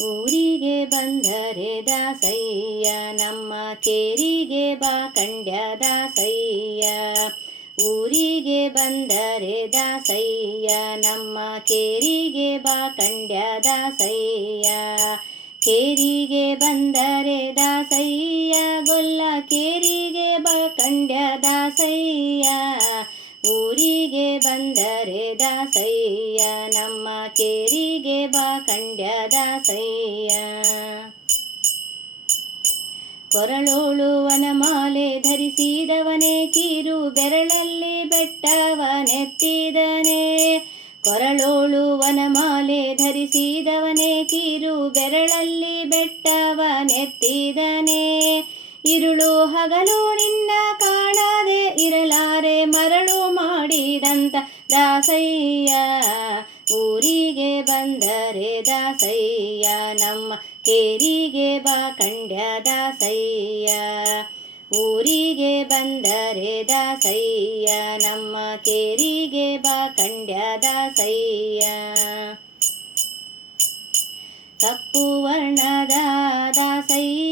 ಊರಿಗೆ ಬಂದರೆ ದಾಸಯ್ಯ, ನಮ್ಮ ಕೇರಿಗೆ ಬಾ ಕಂಡ್ಯ ದಾಸಯ್ಯ. ಊರಿಗೆ ಬಂದರೆ ದಾಸಯ್ಯ, ನಮ್ಮ ಕೇರಿಗೆ ಬಾ ಕಂಡ್ಯ ದಾಸಯ್ಯ. ಕೇರಿಗೆ ಬಂದರೆ ದಾಸಯ್ಯ, ಗೊಲ್ಲ ಕೇರಿಗೆ ಬಾ ಕಂಡ್ಯ ದಾಸಯ್ಯ. ಊರಿಗೆ ಬಂದರೆ ದಾಸಯ್ಯ, ನಮ್ಮ ಕೇರಿಗೆ ಬಾ ಕಂಡ್ಯ ದಾಸಯ್ಯ. ಕೊರಳೋಳು ವನಮಾಲೆ ಧರಿಸಿದವನೇ, ಕಿರು ಬೆರಳಲ್ಲಿ ಬೆಟ್ಟವನೆತ್ತಿದನೆ ಕೊರಳೋಳು ವನಮಾಲೆ ಧರಿಸಿದವನೇ, ಕಿರು ಬೆರಳಲ್ಲಿ ಬೆಟ್ಟವನೆತ್ತಿದನೆ ಇರುಳು ಹಗಲು ನಿನ್ನ ಕಾಣದೆ, ಇರಲಾರೆ ಮರಳು ಮಾಡಿದಂತ ದಾಸಯ್ಯ. ಊರಿಗೆ ಬಂದರೆ ದಾಸಯ್ಯ, ನಮ್ಮ ಕೇರಿಗೆ ಬಾ ಕಂಡ್ಯ ದಾಸಯ್ಯ. ಊರಿಗೆ ಬಂದರೆ ದಾಸಯ್ಯ, ನಮ್ಮ ಕೇರಿಗೆ ಬಾ ಕಂಡ್ಯ ದಾಸಯ್ಯ. ಕಪ್ಪು ವರ್ಣದ ದಾಸಯ್ಯ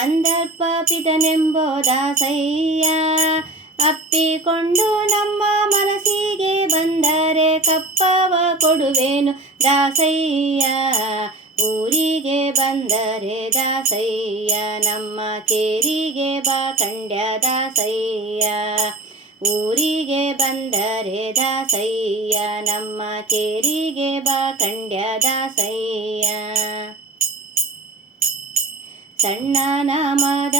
ಕಂದರ್ಪ ಪಿತನೆಂಬೋದಾಸಯ್ಯ ಅಪ್ಪಿಕೊಂಡು ನಮ್ಮ ಮನಸ್ಸಿಗೆ ಬಂದರೆ ಕಪ್ಪವ ಕೊಡುವೆನು ದಾಸಯ್ಯ. ಊರಿಗೆ ಬಂದರೆ ದಾಸಯ್ಯ, ನಮ್ಮ ಕೇರಿಗೆ ಬಾ ಕಂಡ್ಯ ದಾಸಯ್ಯ. ಊರಿಗೆ ಬಂದರೆ ದಾಸಯ್ಯ, ನಮ್ಮ ಕೇರಿಗೆ ಸಣ್ಣ ನಾಮದ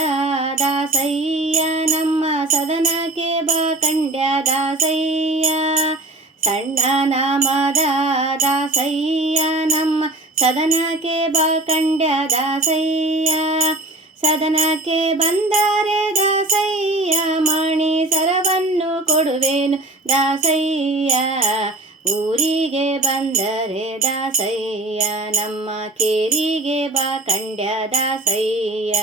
ದಾಸಯ್ಯ, ನಮ್ಮ ಸದನಕ್ಕೆ ಬಾ ಕಂಡ್ಯ ದಾಸಯ್ಯ. ಸಣ್ಣ ನಾಮದ ದಾಸಯ್ಯ, ನಮ್ಮ ಸದನಕ್ಕೆ ಬಾ ಕಂಡ್ಯ ದಾಸಯ್ಯ. ಸದನಕ್ಕೆ ಬಂದರೆ ದಾಸಯ್ಯ, ಮಣಿ ಸರವನ್ನು ಕೊಡುವೆನು ದಾಸಯ್ಯ. ಊರಿಗೆ ಬಂದರೆ ನಮ್ಮ ಕೇರಿಗೆ ಬಾ ಕಂಡ್ಯ ದಾಸಯ್ಯ.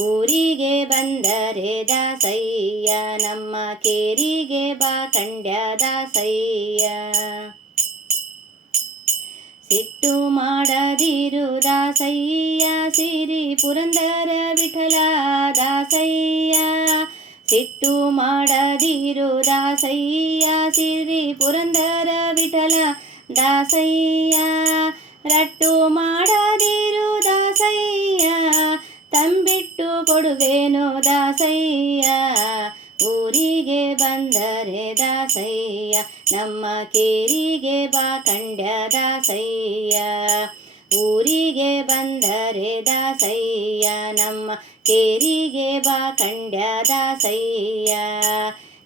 ಊರಿಗೆ ಬಂದರೆ ದಾಸಯ್ಯ, ನಮ್ಮ ಕೇರಿಗೆ ಬಾ ಕಂಡ್ಯ ದಾಸಯ್ಯ. ಸಿಟ್ಟು ಮಾಡದಿರು ದಾಸಯ್ಯ, ಸಿರಿ ಪುರಂದರ ವಿಠಲ ದಾಸಯ್ಯ. ಸಿಟ್ಟು ಮಾಡದಿರು ದಾಸಯ್ಯ, ಸಿರಿ ಪುರಂದರ ವಿಠಲ ದಾಸಯ್ಯ, ರಟ್ಟು ಮಾಡದಿರು ದಾಸಯ್ಯ, ತಂಬಿಟ್ಟು ಕೊಡುವೇನೋ ದಾಸಯ್ಯ, ಊರಿಗೆ ಬಂದರೆ ದಾಸಯ್ಯ, ನಮ್ಮ ಕೇರಿಗೆ ಬಾ ಕಂಡ್ಯ ದಾಸಯ್ಯ, ಊರಿಗೆ ಬಂದರೆ ದಾಸಯ್ಯ, ನಮ್ಮ ಕೇರಿಗೆ ಬಾ ಕಂಡ್ಯ ದಾಸಯ್ಯ,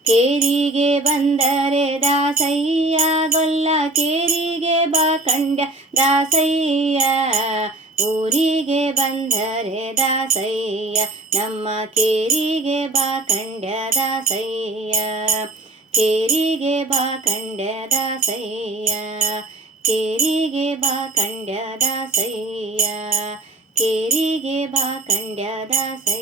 ಕೇರಿಗೆ ಬಂದರೆ ದಾಸಯ್ಯ ದಾಸಯ್ಯ, ಊರಿಗೆ ಬಂದರೆ ದಾಸಯ್ಯ, ನಮ್ಮ ಕೇರಿಗೆ ಬಾ ಕಂಡ್ಯ ದಾಸಯ್ಯ, ಕೇರಿಗೆ ಬಾ ಕಂಡ್ಯ ದಾಸಯ್ಯ, ಕೇರಿಗೆ ಬಾ ಕಂಡ್ಯ ದಾಸಯ್ಯ, ಕೇರಿಗೆ ಬಾ ಕಂಡ್ಯ ದಾಸ